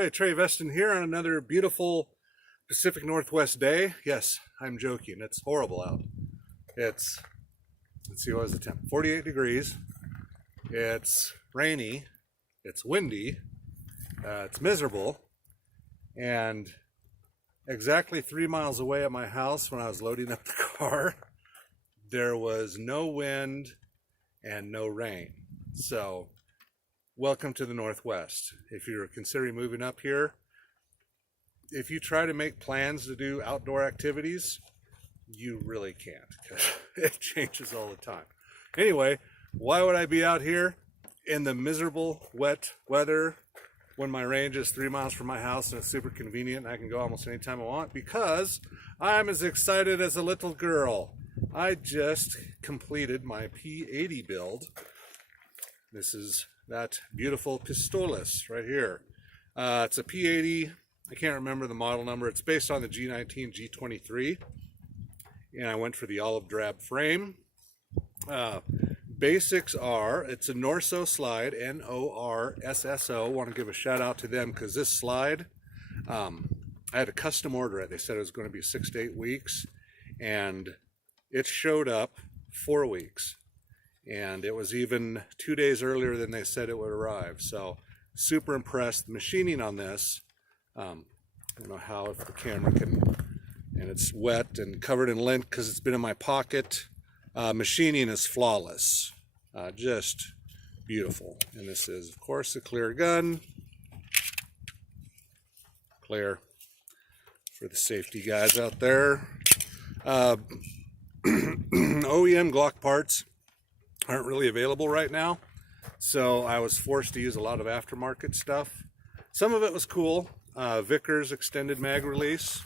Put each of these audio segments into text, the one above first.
Alright, Trey Veston here on another beautiful Pacific Northwest day. Yes, I'm joking. It's horrible out. Let's see, what is the temp? 48 degrees. It's rainy. It's windy. It's miserable. And exactly 3 miles away at my house, when I was loading up the car, there was no wind and no rain. So, welcome to the Northwest. If you're considering moving up here, if you try to make plans to do outdoor activities, you really can't, because it changes all the time. Anyway, why would I be out here in the miserable wet weather when my range is 3 miles from my house and it's super convenient and I can go almost anytime I want? Because I'm as excited as a little girl. I just completed my P80 build. This is that beautiful pistolas right here. It's a P80. I can't remember the model number. It's based on the G19 G23, and I went for the olive drab frame. Basics are, it's a Norso slide, Norsso. Want to give a shout out to them because this slide, I had to custom order it. They said it was going to be 6 to 8 weeks, and it showed up 4 weeks. And it was even 2 days earlier than they said it would arrive. So super impressed. The machining on this, I don't know how, if the camera can, and it's wet and covered in lint because it's been in my pocket. Machining is flawless, just beautiful. And this is, of course, a clear gun. Clear for the safety guys out there. OEM Glock parts aren't really available right now, so I was forced to use a lot of aftermarket stuff. Some of it was cool. Vickers extended mag release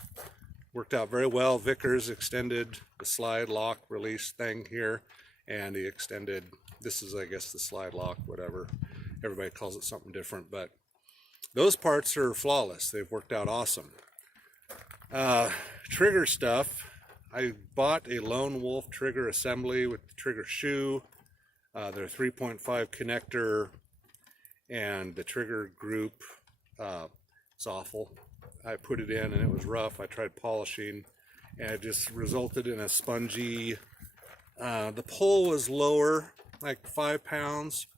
worked out very well. Vickers extended the slide lock release thing here, and he extended, this is, I guess, the slide lock, whatever. Everybody calls it something different, but those parts are flawless. They've worked out awesome. Trigger stuff. I bought a Lone Wolf trigger assembly with the trigger shoe. Their 3.5 connector, and the trigger group, it's awful. I put it in and it was rough. I tried polishing and it just resulted in a spongy, the pull was lower, like 5 pounds,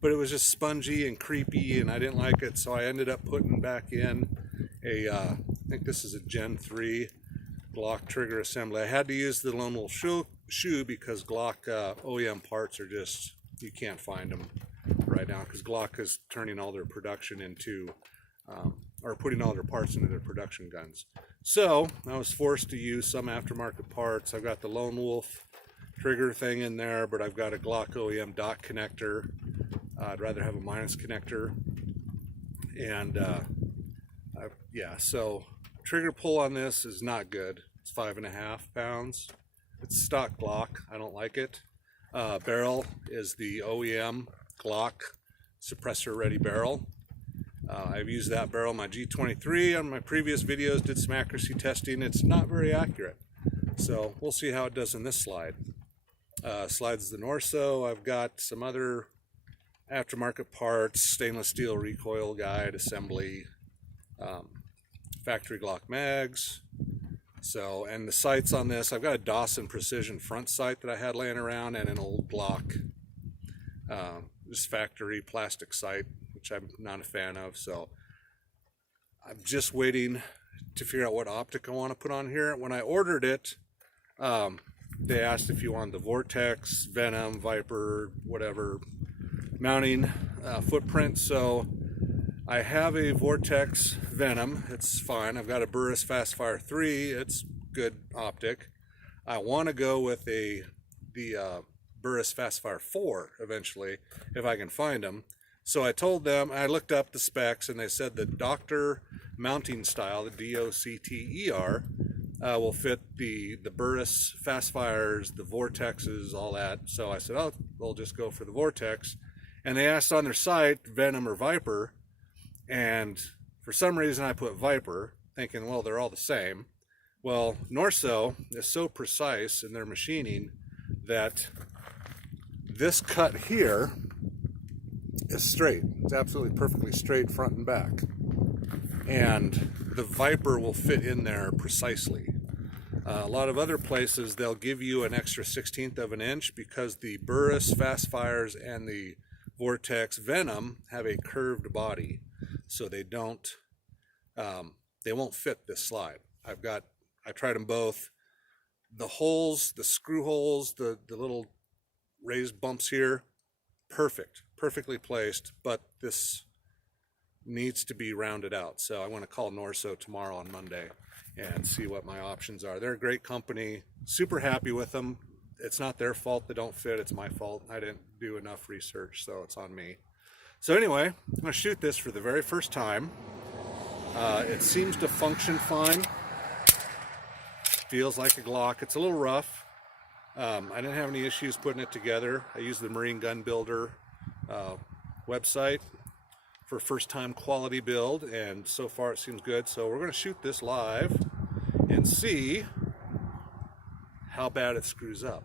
but it was just spongy and creepy and I didn't like it, so I ended up putting back in a, I think this is a Gen 3 Glock trigger assembly. I had to use the Lone Wolf shoe because Glock OEM parts are just, you can't find them right now because Glock is turning all their production into, or putting all their parts into their production guns. So I was forced to use some aftermarket parts. I've got the Lone Wolf trigger thing in there, but I've got a Glock OEM dot connector. I'd rather have a minus connector. And yeah, so trigger pull on this is not good. It's 5.5 pounds. It's stock Glock. I don't like it. Barrel is the OEM Glock suppressor ready barrel. I've used that barrel in my G23 on my previous videos, did some accuracy testing. It's not very accurate. So we'll see how it does in this slide. Slides the Norso. I've got some other aftermarket parts, stainless steel recoil guide assembly, factory Glock mags. So, and the sights on this, I've got a Dawson Precision front sight that I had laying around and an old Glock, just factory plastic sight, which I'm not a fan of. So I'm just waiting to figure out what optic I want to put on here. When I ordered it, they asked if you wanted the Vortex, Venom, Viper, whatever mounting footprint. So I have a Vortex Venom, it's fine. I've got a Burris Fastfire 3, it's good optic. I want to go with the Burris Fastfire 4 eventually, if I can find them. So I told them, I looked up the specs, and they said the Doctor mounting style, the DOCTER, will fit the Burris Fastfires, the Vortexes, all that. So I said, oh, we'll just go for the Vortex. And they asked on their site, Venom or Viper, and for some reason I put Viper, thinking, well, they're all the same. Well, Norso is so precise in their machining that this cut here is straight. It's absolutely perfectly straight front and back. and the Viper will fit in there precisely. A lot of other places, they'll give you an extra 1/16 of an inch because the Burris Fast Fires and the Vortex Venom have a curved body, so they don't, they won't fit this slide. I tried them both. The holes, the screw holes, the little raised bumps here, perfectly placed, but this needs to be rounded out. So I want to call Norso tomorrow on Monday and see what my options are. They're a great company, super happy with them. It's not their fault they don't fit, it's my fault. I didn't do enough research, so it's on me. So anyway, I'm going to shoot this for the very first time. It seems to function fine. Feels like a Glock. It's a little rough. I didn't have any issues putting it together. I used the Marine Gun Builder website for first-time quality build, and so far it seems good. So we're going to shoot this live and see how bad it screws up.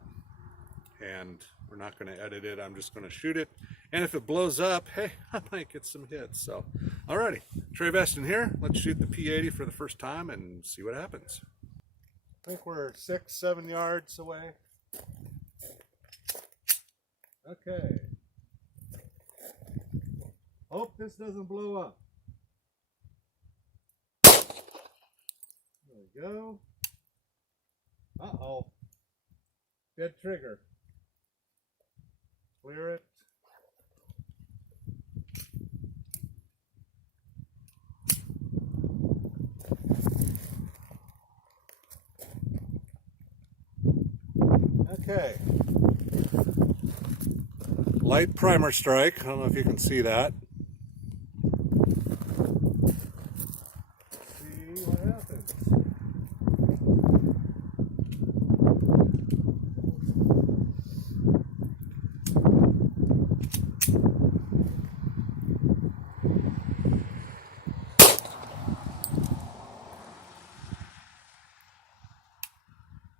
And we're not going to edit it. I'm just going to shoot it. And if it blows up, hey, I might get some hits. So, alrighty, Trey Veston here. Let's shoot the P80 for the first time and see what happens. I think we're 6-7 yards away. Okay. Hope this doesn't blow up. There we go. Uh-oh. Dead trigger. Clear it. Okay. Light primer strike. I don't know if you can see that. See what happens.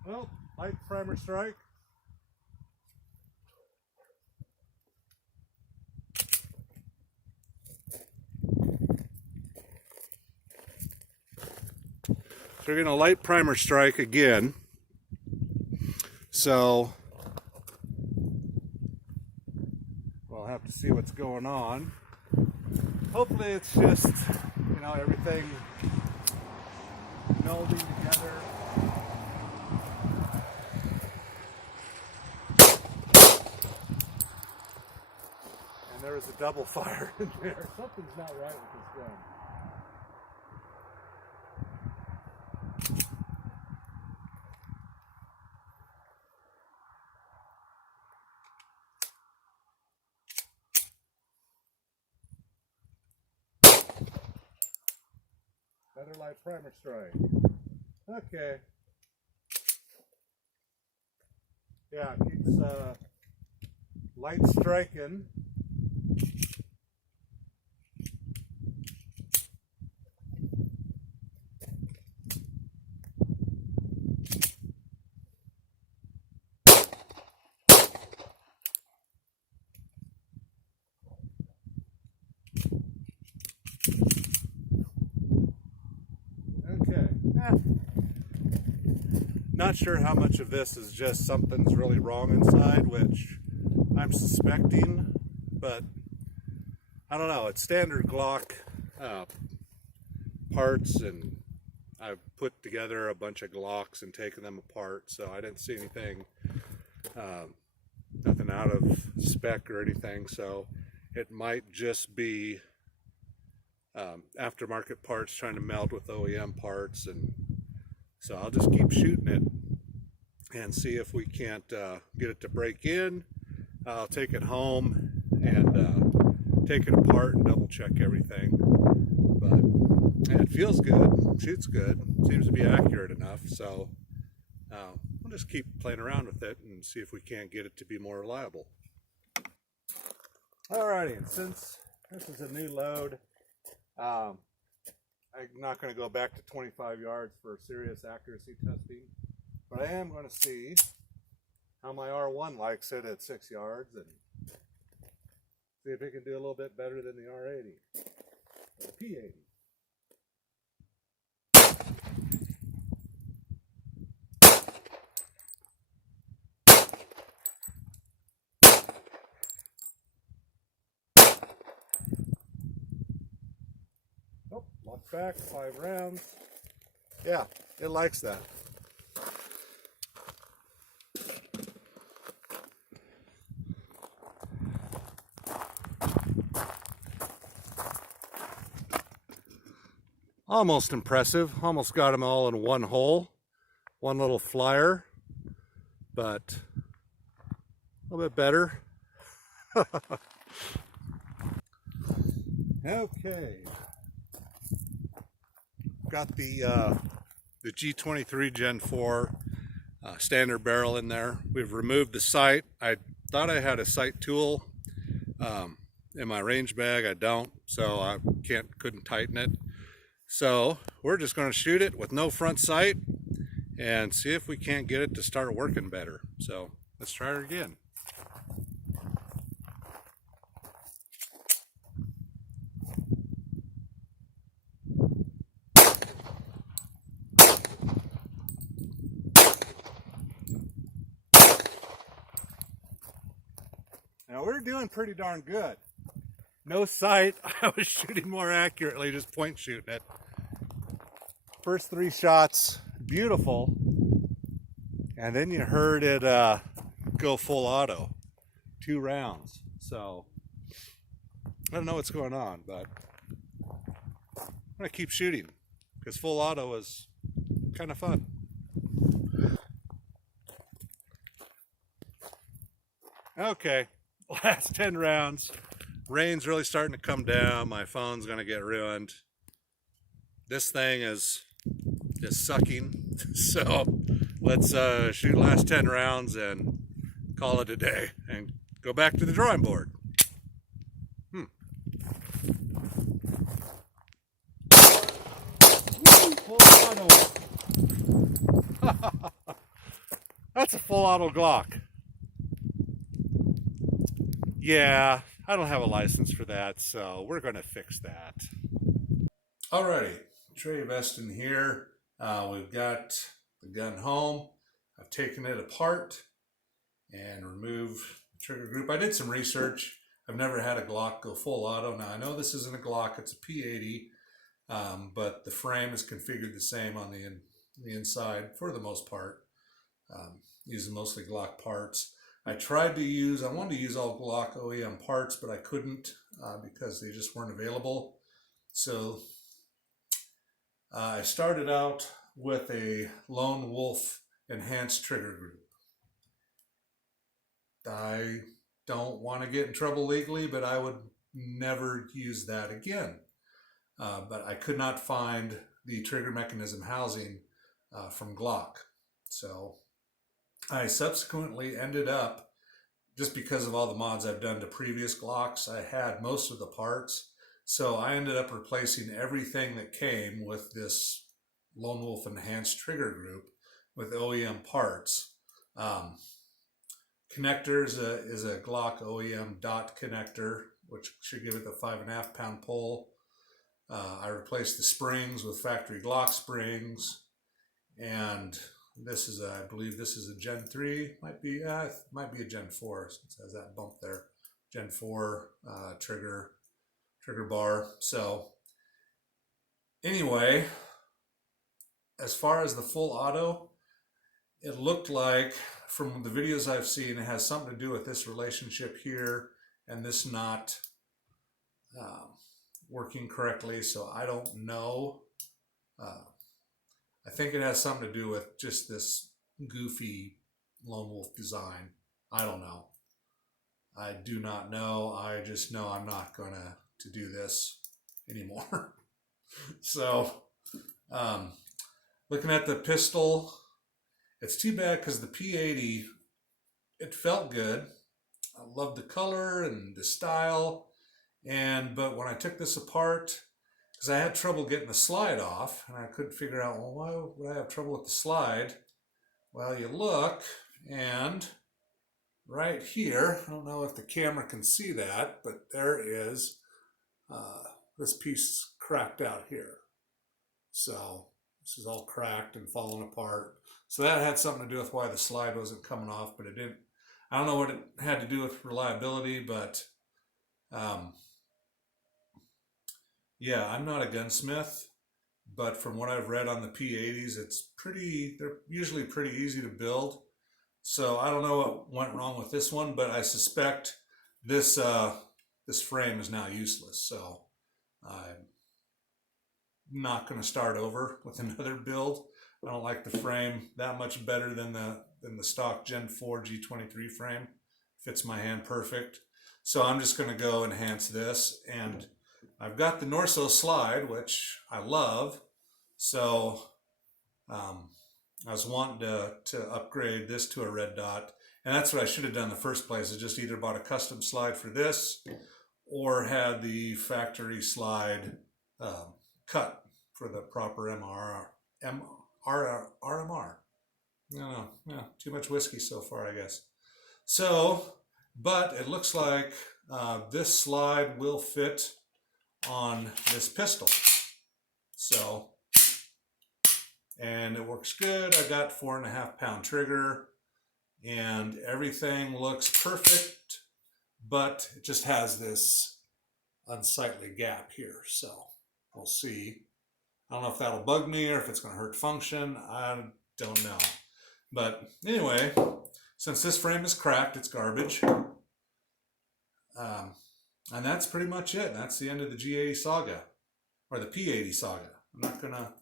Well, light primer strike. So we're going to light primer strike again. So we'll have to see what's going on. Hopefully it's just, you know, everything melding together. And there was a double fire in there. Something's not right with this gun. Better light primer strike. Okay. Yeah, it keeps light striking. Not sure how much of this is just something's really wrong inside, which I'm suspecting, but I don't know. It's standard Glock parts, and I've put together a bunch of Glocks and taken them apart, so I didn't see anything, nothing out of spec or anything, so it might just be aftermarket parts trying to meld with OEM parts, and so I'll just keep shooting it and see if we can't get it to break in. I'll take it home and take it apart and double check everything. But yeah, it feels good, shoots good, seems to be accurate enough. So we'll just keep playing around with it and see if we can't get it to be more reliable. Alrighty, and since this is a new load, I'm not going to go back to 25 yards for serious accuracy testing, but I am going to see how my R1 likes it at 6 yards and see if it can do a little bit better than the R80, the P80. back 5 rounds. Yeah, it likes that. Almost impressive. Almost got them all in one hole. One little flyer, but a little bit better. Okay. Got the G23 Gen 4 standard barrel in there. We've removed the sight. I thought I had a sight tool in my range bag. I don't, so I couldn't tighten it. So we're just going to shoot it with no front sight and see if we can't get it to start working better. So let's try it again. Now we're doing pretty darn good. No sight. I was shooting more accurately, just point shooting it. First 3 shots, beautiful. And then you heard it go full auto. 2 rounds. So I don't know what's going on, but I'm gonna keep shooting because full auto is kind of fun. Okay, last 10 rounds. Rain's really starting to come down. My phone's gonna get ruined. This thing is just sucking. So let's shoot last 10 rounds and call it a day and go back to the drawing board. Full auto. That's a full auto Glock. Yeah, I don't have a license for that, so we're going to fix that. Alrighty, Trey Veston here. We've got the gun home. I've taken it apart and removed the trigger group. I did some research. I've never had a Glock go full auto. Now I know this isn't a Glock, it's a P80, but the frame is configured the same on the inside for the most part. Using mostly Glock parts. I wanted to use all Glock OEM parts, but I couldn't because they just weren't available. So I started out with a Lone Wolf enhanced trigger group. I don't want to get in trouble legally, but I would never use that again. But I could not find the trigger mechanism housing from Glock. So I subsequently ended up, just because of all the mods I've done to previous Glocks, I had most of the parts. So I ended up replacing everything that came with this Lone Wolf enhanced trigger group with OEM parts. Connector is a Glock OEM dot connector, which should give it the 5.5 pound pull. I replaced the springs with factory Glock springs, and this is I believe this is a Gen 3, might be a Gen 4 since it has that bump there. Gen 4 trigger bar. So anyway, as far as the full auto, it looked like from the videos I've seen, it has something to do with this relationship here and this not working correctly. So I don't know. I think it has something to do with just this goofy Lone Wolf design. I don't know. I do not know. I just know I'm not going to do this anymore. So, looking at the pistol, it's too bad because the P80, it felt good. I loved the color and the style. But when I took this apart, because I had trouble getting the slide off, and I couldn't figure out, well, why would I have trouble with the slide? Well, you look, and right here, I don't know if the camera can see that, but there is this piece cracked out here. So this is all cracked and falling apart. So that had something to do with why the slide wasn't coming off, but it didn't. I don't know what it had to do with reliability, but yeah, I'm not a gunsmith. but from what I've read on the P80s, they're usually pretty easy to build. So I don't know what went wrong with this one, but I suspect this this frame is now useless. So I'm not going to start over with another build. I don't like the frame that much better than the stock Gen 4 G23 frame. Fits my hand perfect. So I'm just going to go enhance this, and I've got the Norso slide, which I love. So I was wanting to upgrade this to a red dot, and that's what I should have done in the first place. I just either bought a custom slide for this or had the factory slide cut for the proper RMR. No, too much whiskey so far, I guess. So, but it looks like this slide will fit on this pistol. So, and it works good. I got 4.5 pound trigger and everything looks perfect, but it just has this unsightly gap here. So we'll see. I don't know if that'll bug me or if it's going to hurt function. I don't know. But anyway, since this frame is cracked, it's garbage. And that's pretty much it. That's the end of the G80 saga, or the P80 saga. I'm not going to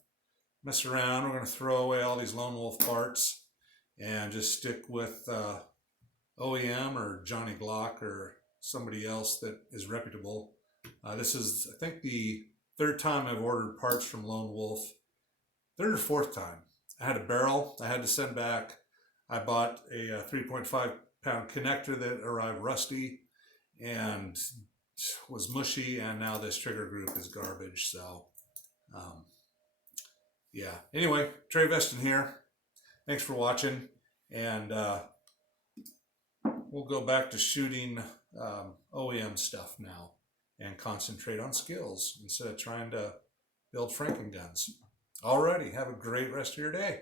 mess around. We're going to throw away all these Lone Wolf parts and just stick with OEM or Johnny Glock or somebody else that is reputable. This is, I think, the third time I've ordered parts from Lone Wolf. Third or fourth time. I had a barrel I had to send back. I bought a 3.5 pound connector that arrived rusty and was mushy, and now this trigger group is garbage. So yeah, anyway, Trey Veston here. Thanks for watching, and we'll go back to shooting OEM stuff now and concentrate on skills instead of trying to build Franken guns. Alrighty, have a great rest of your day.